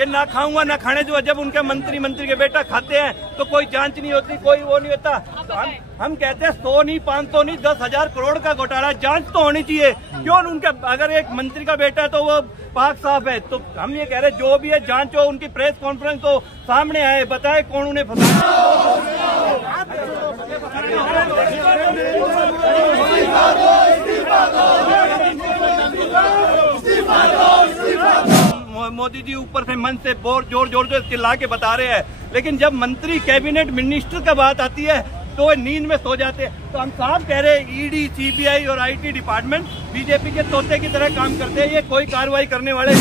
कि ना खाऊंगा ना खाने दूंगा। जब उनके मंत्री के बेटा खाते हैं तो कोई जांच नहीं होती, कोई वो नहीं होता। तो हम कहते हैं 100 नहीं, 500 नहीं, 10,000 करोड़ का घोटाला, जांच तो होनी चाहिए। क्यों उनके, अगर एक मंत्री का बेटा है तो वो पाक साफ है। तो हम ये कह रहे हैं जो भी है जांच हो, उनकी प्रेस कॉन्फ्रेंस हो, सामने आए, बताए कौन उन्हें मोदी जी ऊपर से मन से जोर जोर से चिल्ला के बता रहे हैं, लेकिन जब मंत्री कैबिनेट मिनिस्टर का बात आती है तो वो नींद में सो जाते हैं। तो हम साफ कह रहे हैं ईडी, सीबीआई और आईटी डिपार्टमेंट बीजेपी के तोते की तरह काम करते हैं। ये कोई कार्रवाई करने वाले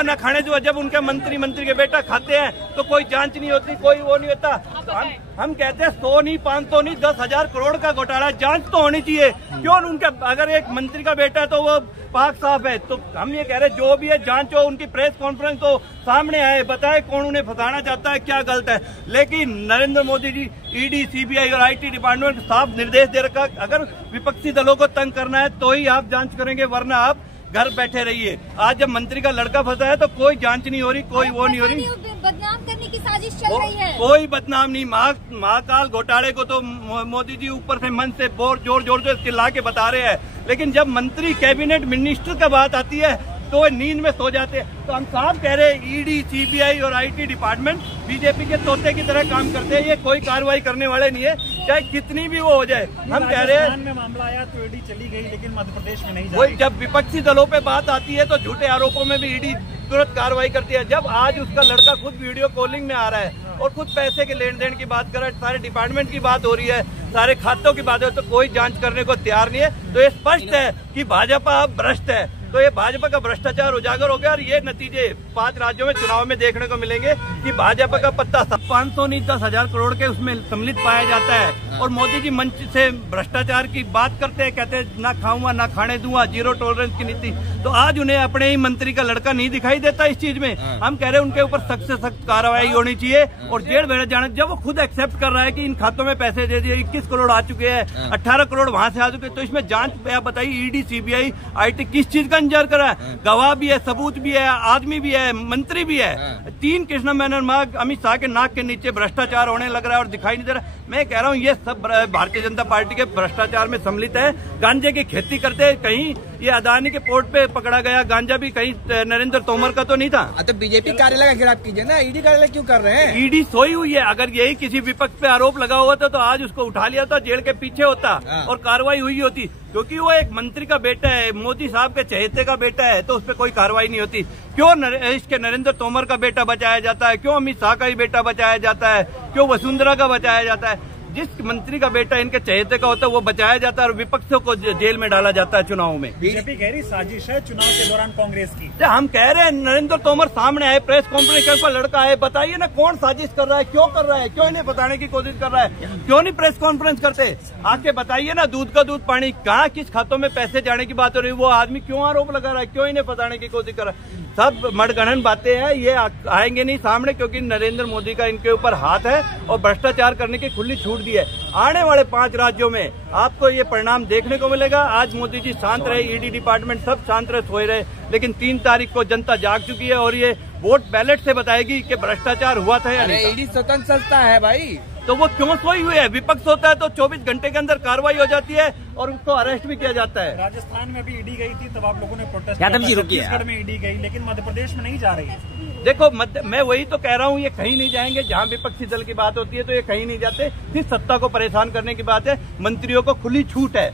ना खाने दूंगा। जब उनके मंत्री के बेटा खाते हैं तो कोई जांच नहीं होती, कोई वो नहीं होता। तो हम कहते हैं 100 नहीं, 500 नहीं, 10,000 करोड़ का घोटाला, जांच तो होनी चाहिए। क्यों उनके, अगर एक मंत्री का बेटा है तो वो पाक साफ है। तो हम ये कह रहे हैं जो भी है जांच हो, उनकी प्रेस कॉन्फ्रेंस हो, सामने आए, बताए कौन उन्हें फंसाना चाहता है, क्या गलत है। लेकिन नरेंद्र मोदी जी ईडी, सीबीआई और आईटी डिपार्टमेंट को साफ निर्देश दे रखा, अगर विपक्षी दलों को तंग करना है तो ही आप जांच करेंगे, वरना आप घर बैठे रहिए। आज जब मंत्री का लड़का फंसा है तो कोई जांच नहीं हो रही, कोई वो नहीं हो रही। बदनाम करने की साजिश चल रही है। कोई बदनाम नहीं। महाकाल घोटाले को तो मोदी जी ऊपर से मन से जोर जोर से चिल्ला के बता रहे हैं, लेकिन जब मंत्री कैबिनेट मिनिस्टर का बात आती है तो वो नींद में सो जाते हैं। तो हम साफ कह रहे हैं ईडी, सीबीआई और आईटी डिपार्टमेंट बीजेपी के तोते की तरह काम करते हैं। ये कोई कार्रवाई करने वाले नहीं है, चाहे कितनी भी वो हो जाए। हम कह रहे हैं में मामला आया तो ईडी चली गई, लेकिन मध्य प्रदेश में नहीं। वही जब विपक्षी दलों पे बात आती है तो झूठे आरोपों में भी ईडी तुरंत कार्रवाई करती है। जब आज उसका लड़का खुद वीडियो कॉलिंग में आ रहा है और खुद पैसे के लेन देन की बात कर रहा है, सारे डिपार्टमेंट की बात हो रही है, सारे खातों की बात है, तो कोई जांच करने को तैयार नहीं है। तो ये स्पष्ट है कि भाजपा अब भ्रष्ट है। तो ये भाजपा का भ्रष्टाचार उजागर हो गया और ये नतीजे 5 राज्यों में चुनाव में देखने को मिलेंगे कि भाजपा का पत्ता 500 नहीं 10,000 करोड़ के उसमें सम्मिलित पाया जाता है। और मोदी जी मंच से भ्रष्टाचार की बात करते हैं, कहते हैं ना खाऊंगा ना खाने दूंगा, जीरो टॉलरेंस की नीति। तो आज उन्हें अपने ही मंत्री का लड़का नहीं दिखाई देता इस चीज में। हम कह रहे हैं उनके ऊपर सख्त से सख्त कार्रवाई होनी चाहिए और जेल भेजा जाना। जब वो खुद एक्सेप्ट कर रहा है कि इन खातों में पैसे दे दिए, 21 करोड़ आ चुके हैं, 18 करोड़ वहां से आ चुके हैं, तो इसमें जांच बताइए ईडी, सीबीआई, आईटी किस चीज का इंतजार कर रहा है? गवाह भी है, सबूत भी है, आदमी भी है, मंत्री भी है। 3 कृष्णा मेनन मार्ग अमित शाह के नाक के नीचे भ्रष्टाचार होने लग रहा है और दिखाई नहीं दे रहा। मैं कह रहा हूँ ये सब भारतीय जनता पार्टी के भ्रष्टाचार में सम्मिलित है। गांजे की खेती करते हैं, कहीं ये अदानी के पोर्ट पे पकड़ा गया गांजा भी कहीं नरेंद्र तोमर का तो नहीं था। तो बीजेपी कार्यालय का घेराव कीजिए ना, ईडी कार्यालय क्यों कर रहे हैं? ईडी सोई हुई है। अगर यही किसी विपक्ष पे आरोप लगा हुआ था तो आज उसको उठा लिया था, जेल के पीछे होता और कार्रवाई हुई होती। क्योंकि वो एक मंत्री का बेटा है, मोदी साहब के चहेते का बेटा है, तो उस पर कोई कार्रवाई नहीं होती। क्यों इसके नरेंद्र तोमर का बेटा बचाया जाता है? क्यों अमित शाह का ही बेटा बचाया जाता है? क्यों वसुंधरा का बचाया जाता है? जिस मंत्री का बेटा इनके चहेते का होता है वो बचाया जाता है और विपक्षों को जेल में डाला जाता है चुनाव में। बीजेपी कह रही साजिश है चुनाव के दौरान कांग्रेस की। हम कह रहे हैं नरेंद्र तोमर सामने आए, प्रेस कॉन्फ्रेंस का लड़का है, बताइए ना कौन साजिश कर रहा है, क्यों कर रहा है, क्यों इन्हें बताने की कोशिश कर रहा है? क्यों नहीं प्रेस कॉन्फ्रेंस करते? आके बताइए ना, दूध का दूध पानी, कहाँ किस खातों में पैसे जाने की बात हो रही है, वो आदमी क्यों आरोप लगा रहा है, क्यों इन्हें बताने की कोशिश कर रहा है? सब मडगढ़ंत बातें हैं, ये आएंगे नहीं सामने, क्योंकि नरेंद्र मोदी का इनके ऊपर हाथ है और भ्रष्टाचार करने की खुली छूट दी है। आने वाले 5 राज्यों में आपको ये परिणाम देखने को मिलेगा। आज मोदी जी शांत रहे, ईडी डिपार्टमेंट सब शांत रहे, सोए रहे, लेकिन 3 तारीख को जनता जाग चुकी है और ये वोट बैलेट से बताएगी कि भ्रष्टाचार हुआ था या नहीं। ईडी स्वतंत्र संस्था है भाई, तो वो क्यों सोई हुई है? विपक्ष होता है तो 24 घंटे के अंदर कार्रवाई हो जाती है और उसको अरेस्ट भी किया जाता है। राजस्थान में भी ईडी गई थी, तब आप लोगों ने प्रोटेस्ट किया। छत्तीसगढ़ में ईडी गई, लेकिन मध्य प्रदेश में नहीं जा रही है। देखो मैं वही तो कह रहा हूँ, ये कहीं नहीं जाएंगे। जहाँ विपक्षी दल की बात होती है तो ये कहीं नहीं जाते। सिर्फ सत्ता को परेशान करने की बात है, मंत्रियों को खुली छूट है।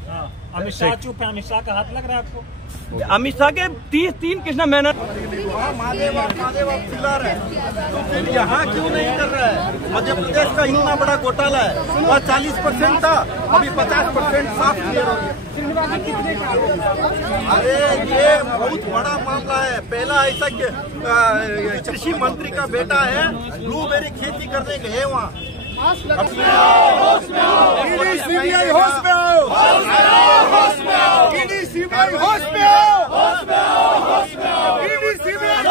अमित शाह चुप है, अमित शाह का हाथ लग रहा है आपको? अमित शाह के 3 कृष्णा मेनन महादेव चिल्ला रहे हैं, तो फिर यहाँ क्यों नहीं कर रहा है? मध्य प्रदेश का इतना बड़ा घोटाला है, वह 40% था, अभी 50% साफ क्लियर हो गया। अरे ये बहुत बड़ा मामला है। पहला ऐसा कृषि मंत्री का बेटा है, ब्लूबेरी खेती करने गए वहाँ। ईडी सीबीआई होश में आओ, ईडी सीबीआई होश में आओ, ईडी सीबीआई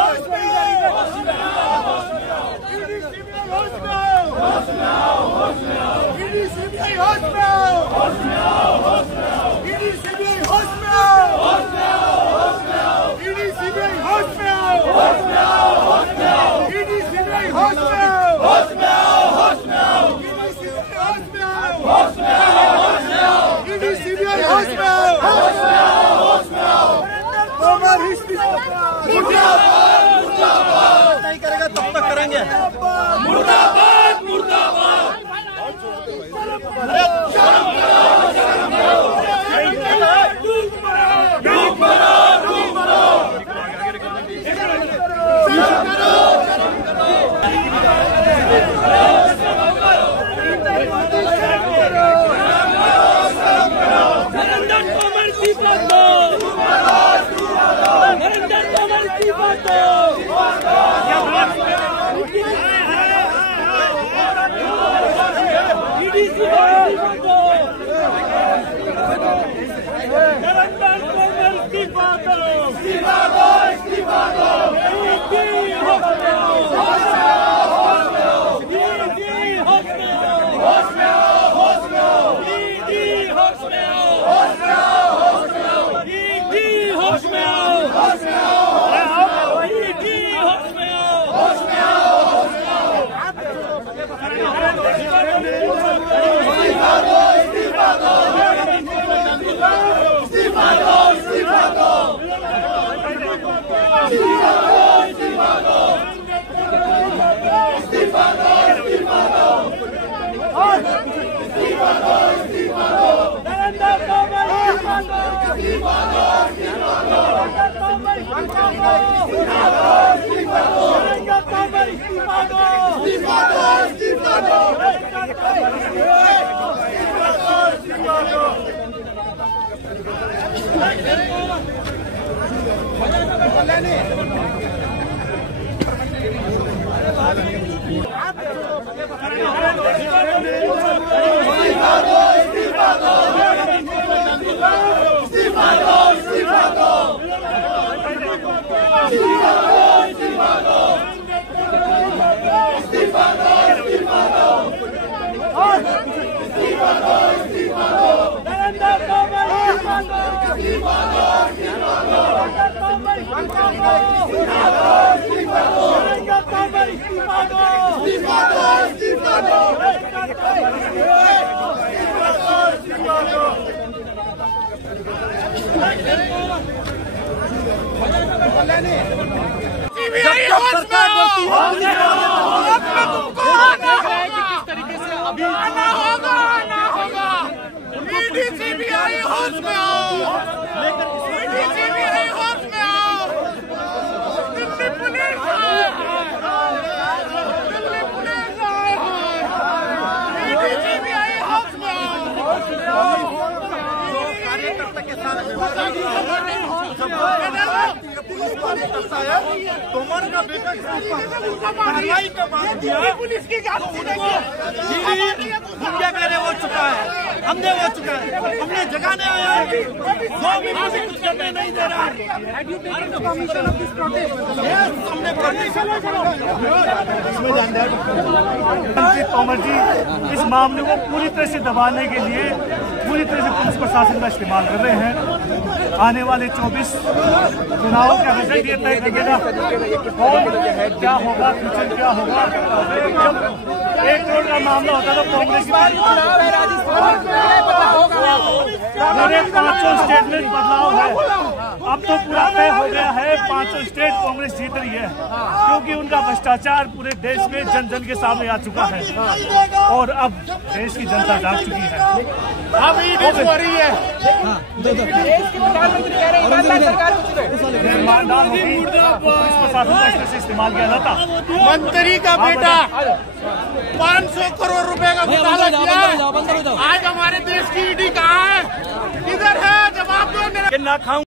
है। मुर्दाबाद मुर्दाबाद। नरेंद्र तोमर इस्तीफा दो। नरेंद्र तोमर इस्तीफा दो। सीबीआई होश में आओ, सीबीआई होश में आओ, दिल्ली पुलिस आए हैं, दिल्ली पुलिस आए हैं, सीबीआई होश में आओ। कार्यकर्ता के साथ करता है तोमर का बेटा कार्रवाई के बाद पुलिस की मुंडिया कहने हो चुका है, हमने हो चुका है, हमने जगाने आया है, वो भी कुछ करने नहीं दे रहा है। तोमर जी इस मामले को पूरी तरह से दबाने के लिए पूरी तरह से पुलिस प्रशासन का इस्तेमाल कर रहे हैं। आने वाले 24 चुनावों का रिजल्ट ये तय करेगा और क्या होगा, फ्यूचर क्या होगा। जब 1 करोड़ का मामला होता तो कांग्रेस पूरे 500 स्टेट में बदलाव है। अब तो पूरा तय हो गया है, 500 स्टेट कांग्रेस जीत रही है, क्योंकि उनका भ्रष्टाचार पूरे देश में जन जन के सामने आ चुका है और अब देश की जनता जाग चुकी है। अब ईडी हो रही है, ईमानदार होगी, पुलिस प्रशासन का इस तरह से इस्तेमाल किया जाता। मंत्री का बेटा 500 करोड़ रुपए का घोटाला किया, आज हमारे देश की ईडी कहाँ है, किधर है? जवाब दो। ना खाऊं